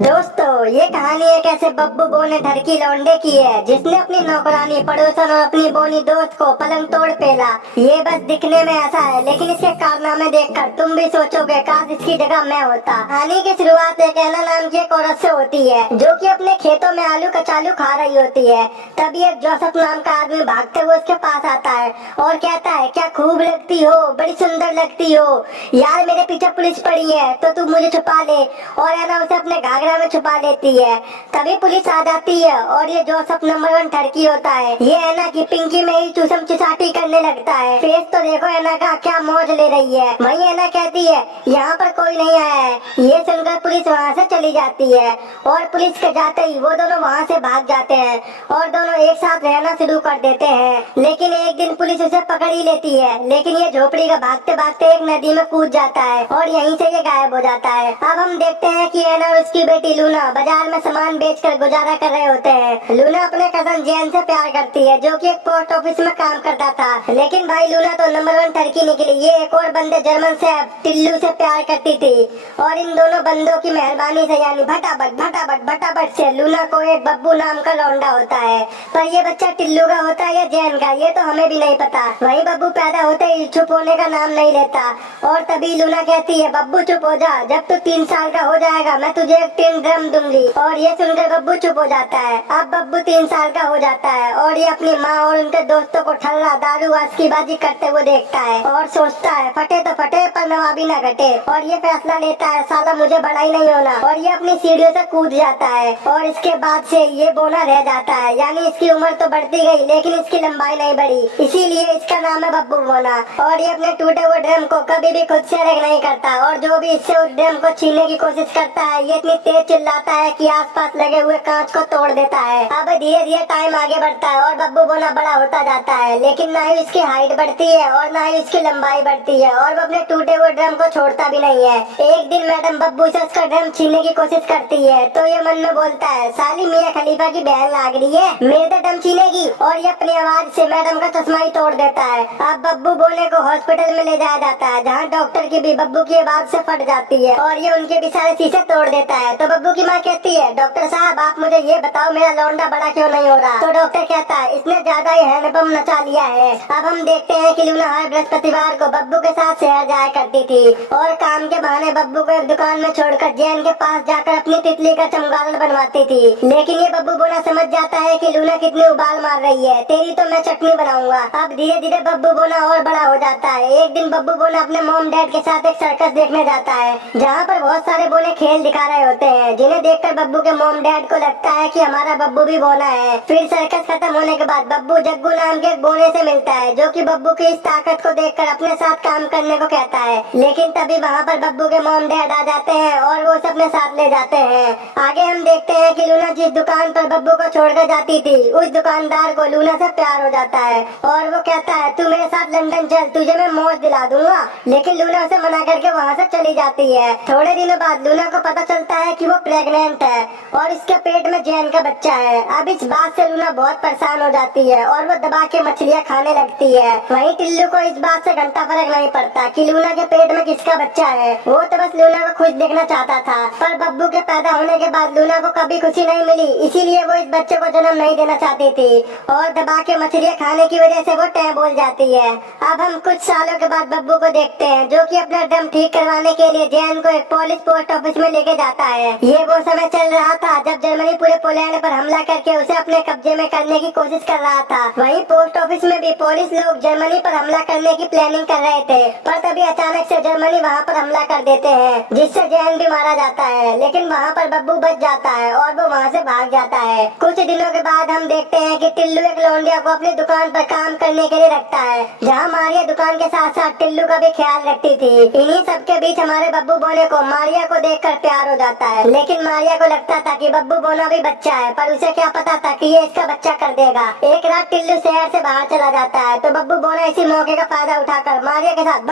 दोस्तों, ये कहानी एक ऐसे बब्बू बोने ढरकी लौंडे की है जिसने अपनी नौकरानी, पड़ोसन और अपनी बोनी दोस्त को पलंग तोड़ पेला। ये बस दिखने में ऐसा है, लेकिन इसके कारनामे देखकर तुम भी सोचोगे काश इसकी जगह मैं होता। कहानी की शुरुआत एक ऐना नाम की एक औरत से होती है जो कि अपने खेतों में आलू कचालू खा रही होती है। तभी एक जोसेफ नाम का आदमी भागते हुए उसके पास आता है और कहता है, क्या खूब लगती हो, बड़ी सुंदर लगती हो यार, मेरे पीछे पुलिस पड़ी है तो तू मुझे छुपा ले। और ऐना उसे अपने घाघरा में छुपा लेती है। तभी पुलिस आ जाती है और ये जोसेफ नंबर 1 ठरकी होता है। ये ऐना की पिंकी में ही चूसम चुसाटी करने लगता है। फेस तो देखो ऐना का क्या मौज ले रही है। वहीं ऐना कहती है, यहाँ पर कोई नहीं आया है। ये सुनकर पुलिस वहाँ से चली जाती है और पुलिस के जाते ही वो दोनों वहाँ से भाग जाते हैं और दोनों एक साथ रहना शुरू कर देते हैं। लेकिन एक दिन पुलिस उसे पकड़ ही लेती है, लेकिन ये झोपड़ी का भागते भागते एक नदी में कूद जाता है और यहीं से ये गायब हो जाता है। अब हम देखते हैं कि ऐना और उसकी बेटी लूना बाजार में सामान बेचकर गुजारा कर रहे होते हैं। लूना अपने कजन जैन से प्यार करती है जो कि एक पोस्ट ऑफिस में काम करता था, लेकिन भाई लूना तो नंबर 1 ठरकी निकली। ये एक और बंदे जर्मन से टिल्लू से प्यार करती थी और इन दोनों बंदों की मेहरबानी से यानी भटाभट से लूना को एक बब्बू नाम का लौंडा होता है। पर ये बच्चा टिल्लू का होता है या जैन का, ये तो हमें भी नहीं पता। वही बब्बू पैदा होते ही चुप होने का नाम नहीं लेता और तभी लूना कहती है, बब्बू चुप हो जा, जब तू 3 साल का हो जाएगा मैं तुझे एक टिन ड्रम दूंगी। और ये सुनकर बब्बू चुप हो जाता है। अब बब्बू 3 साल का हो जाता है और ये अपनी माँ और उनके दोस्तों को ठल्ला दारू आस्कीबाजी करते हुए देखता है और सोचता है, फटे तो फटे पर नवाबी न घटे। और ये फैसला लेता है, साला मुझे बड़ा ही नहीं होना। और ये अपनी सीढ़ियों से कूद जाता है और इसके बाद से ये बोना रह जाता है। यानी इसकी उम्र तो बढ़ती गई लेकिन इसकी लंबाई नहीं बढ़ी, इसीलिए इसका नाम है बब्बू बोना। और ये अपने टूटे हुए ड्रम को कभी भी खुद से अलग नहीं करता और जो भी इससे उस ड्रम को छीनने की कोशिश करता है ये इतनी तेज चिल्लाता है कि आसपास लगे हुए कांच को तोड़ देता है। अब धीरे धीरे टाइम आगे बढ़ता है और बब्बू बोना बड़ा होता जाता है, लेकिन ना ही इसकी हाइट बढ़ती है और ना ही इसकी लंबाई बढ़ती है और वो अपने टूटे हुए ड्रम को छोड़ता भी नहीं है। एक दिन मैडम बब्बू से उसका ड्रम छीनने की कोशिश करती है तो ये मन में बोलता है, साली मियां खलीफा की बहन लाग रही है, मेरे से ड्रम छीनेगी। और ये अपनी आवाज से मैडम का चश्मा ही तोड़ देता है। अब बब्बू बोने को हॉस्पिटल में ले जाया जाता है जहाँ डॉक्टर की भी बब्बू की आवाज से फट जाती है और ये उनके भी सारे शीशे तोड़ देता है। तो बब्बू की माँ कहती है, डॉक्टर साहब आप मुझे ये बताओ मेरा लौंडा बड़ा क्यों नहीं हो रहा। तो डॉक्टर कहता है, इसने ज्यादा ही हैंडपंप नचा लिया है। अब हम देखते हैं कि लूना हर बृहस्पतिवार को बब्बू के साथ शहर जाया करती थी और काम के बहाने बब्बू को एक दुकान में छोड़कर जैन के पास जाकर अपनी तितली का चमगादड़ बनवाती थी। लेकिन ये बब्बू बोना समझ जाता है कि लूना कितनी उबाल मार रही है, तेरी तो मैं चटनी बनाऊंगा। अब धीरे धीरे बब्बू बोना और बड़ा हो जाता है। एक दिन बब्बू बोना अपने मॉम डैड के साथ एक सर्कस देखने जाता है जहाँ पर बहुत सारे बोने खेल दिखा रहे होते हैं, जिन्हें देखकर बब्बू के मॉम डैड को लगता है कि हमारा बब्बू भी बोना है। फिर सर्कस खत्म होने के बाद बब्बू जग्गू नाम के एक बोने से मिलता है जो कि बब्बू की इस ताकत को देखकर अपने साथ काम करने को कहता है। लेकिन तभी वहाँ पर बब्बू के मॉम डैड आ जाते हैं और वो उसे अपने साथ ले जाते हैं। आगे हम देखते हैं कि लूना जिस दुकान पर बब्बू को छोड़कर जाती थी उस दुकानदार को लूना से प्यार हो जाता है और वो कहता है, तू मेरे साथ लंदन चल, तुझे मैं मौज दिला दूंगा। लेकिन लूना उसे मना करके वहाँ से चली जाती है। थोड़े दिनों बाद लूना को पता चलता है कि वो प्रेग्नेंट है और इसके पेट में जैन का बच्चा है। अब इस बात से लूना बहुत परेशान हो जाती है और वो दबा के मछलियाँ खाने लगती है। वहीं टिल्लू को इस बात से घंटा फर्क नहीं पड़ता कि लूना के पेट में किसका बच्चा है। वो तो बस लूना को खुश देखना चाहता था, पर बब्बू के पैदा होने के बाद लूना को कभी खुशी नहीं मिली, इसीलिए वो इस बच्चे को जन्म नहीं देना चाहती थी और दबा के मछलियाँ खाने की वजह से वो टैं बोल जाती है। अब हम कुछ सालों के बाद बब्बू को देखते हैं जो कि अपना ड्रम ठीक करवाने के लिए जैन को एक पोलिश पोस्ट ऑफिस में लेके जाता है। ये वो समय चल रहा था जब जर्मनी पूरे पोलैंड पर हमला करके उसे अपने कब्जे में करने की कोशिश कर रहा था। वहीं पोस्ट ऑफिस में भी पोलिश लोग जर्मनी पर हमला करने की प्लानिंग कर रहे थे, पर तभी अचानक से जर्मनी वहाँ पर हमला कर देते हैं जिससे जैन भी मारा जाता है। लेकिन वहाँ पर बब्बू बच जाता है और वो वहाँ से भाग जाता है। कुछ दिनों के बाद हम देखते हैं कि टिल्लू एक लौंडिया को अपनी दुकान पर काम करने के लिए रखता है, जहाँ मारिया दुकान के साथ साथ टिल्लू का भी ख्याल रखती थी। इन्हीं सब के बीच हमारे बब्बू बोने को मारिया को देखकर प्यार हो जाता है, लेकिन मारिया को लगता था कि बब्बू बोना भी बच्चा है, पर उसे क्या पता था कि ये इसका बच्चा कर देगा। एक रात टिल्लू शहर से बाहर चला जाता है तो बब्बू बोना इसी मौके का फायदा उठाकर मारिया के साथ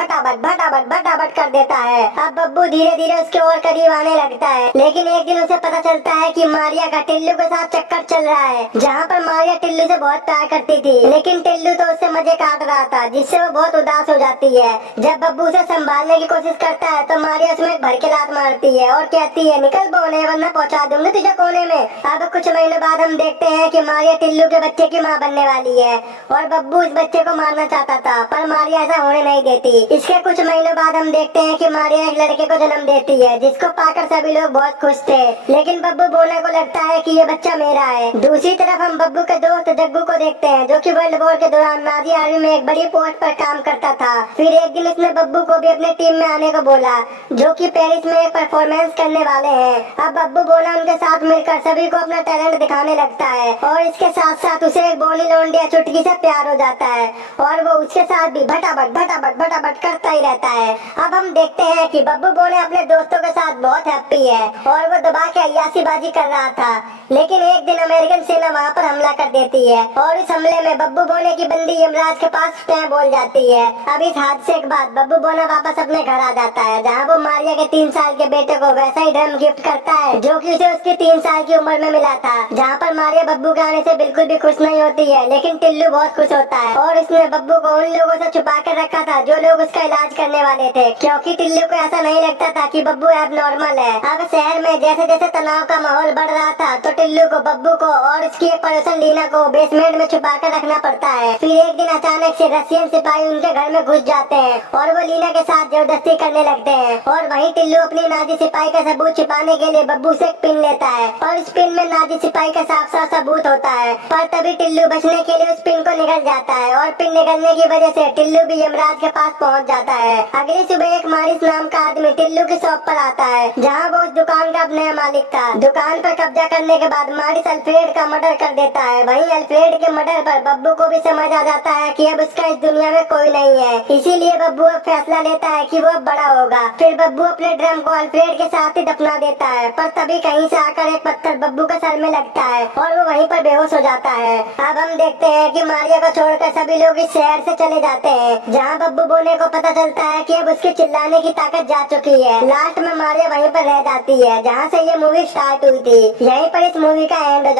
भटाभट कर देता है। अब बब्बू धीरे धीरे उसके और करीब आने लगता है, लेकिन एक दिन उसे पता चलता है कि मारिया का टिल्लू के साथ चक्कर चल रहा है, जहाँ पर मारिया टिल्लू से बहुत प्यार करती थी, लेकिन टिल्लू तो उससे मजे काट रहा था जिससे वो बहुत उदास हो जाती है। जब बब्बू उसे संभालने की कोशिश करता है तो मारिया उसमें भर के लात मारती है और कहती है, निकल चल बोने वरना पहुंचा दूंगी तुझे कोने में। अब कुछ महीनों बाद हम देखते हैं कि मारिया टिल्लू के बच्चे की माँ बनने वाली है और बब्बू उस बच्चे को मारना चाहता था पर मारिया ऐसा होने नहीं देती। इसके कुछ महीनों बाद हम देखते हैं कि मारिया एक लड़के को जन्म देती है जिसको पाकर सभी लोग बहुत खुश थे, लेकिन बब्बू बोना को लगता है कि ये बच्चा मेरा है। दूसरी तरफ हम बब्बू के दोस्त जग्गू को देखते हैं जो कि वर्ल्ड वॉर के दौरान नाजी आर्मी में एक बड़ी पोस्ट पर काम करता था। फिर एक दिन उसने बब्बू को भी अपने टीम में आने को बोला जो कि पेरिस में एक परफॉर्मेंस करने वाले हैं। अब बब्बू बोना उनके साथ मिलकर सभी को अपना टैलेंट दिखाने लगता है और इसके साथ साथ उसे एक बोनी लौंडिया चुटकी से प्यार हो जाता है और वो उसके साथ भी भटाभट करता ही रहता है। अब हम देखते हैं कि बब्बू बोना अपने दोस्तों के साथ बहुत हैप्पी है और वो दबा के अय्यासीबाजी कर रहा था, लेकिन एक दिन अमेरिकन सेना वहाँ पर हमला कर देती है और इस हमले में बब्बू बोने की बंदी यमराज के पास तय बोल जाती है। अब इस हादसे के बाद बब्बू बोना वापस अपने घर आ जाता है जहाँ वो मारिया के 3 साल के बेटे को वैसा ही ड्रम गिफ्ट करता है जो कि उसे उसकी 3 साल की उम्र में मिला था। जहाँ पर मारिया बब्बू के आने से बिल्कुल भी खुश नहीं होती है, लेकिन टिल्लू बहुत खुश होता है और उसने बब्बू को उन लोगों से छुपा कर रखा था जो लोग उसका इलाज करने वाले थे, क्योंकि टिल्लू को ऐसा नहीं लगता था कि बब्बू अब नॉर्मल है। अब शहर में जैसे जैसे तनाव का माहौल बढ़ रहा था तो टिल्लू को, बब्बू को और उसकी एक पड़ोसन लीना को बेसमेंट में छुपा कर रखना पड़ता है। फिर एक दिन अचानक से रशियन सिपाही उनके घर में घुस जाते हैं और वो लीना के साथ जबरदस्ती करने लगते हैं और वहीं टिल्लू अपनी नाजी सिपाही का सबूत छिपाने के लिए बब्बू से एक पिन लेता है और इस पिन में नाजी सिपाही का साफ साफ सबूत होता है। पर तभी टिल्लू बचने के लिए उस पिन को निकल जाता है और पिन निकलने की वजह से टिल्लू भी यमराज के पास पहुंच जाता है। अगली सुबह एक मारिस नाम का आदमी टिल्लू की शॉप पर आता है जहाँ वो उस दुकान का अब नया मालिक था। दुकान पर कब्जा करने के बाद मारिस अल्फ्रेड का मर्डर कर देता है। वहीं अल्फ्रेड के मर्डर पर बब्बू को भी समझ आ जाता है कि अब उसका इस दुनिया में कोई नहीं है, इसीलिए बब्बू अब फैसला लेता है कि वो अब बड़ा होगा। फिर बब्बू अपने ड्रम को अल्फ्रेड के साथ ही दफना देता है, पर तभी कहीं से आकर एक पत्थर बब्बू के सर में लगता है और वो वहीं पर बेहोश हो जाता है। अब हम देखते हैं कि मारिया को छोड़कर सभी लोग इस शहर से चले जाते हैं जहाँ बब्बू बोने को पता चलता है कि अब उसके चिल्लाने की ताकत जा चुकी है। लास्ट में मारिया वहीं पर रह जाती है जहाँ से ये मूवी स्टार्ट हुई थी। यहीं पर इस मूवी का एंड हो जाता है।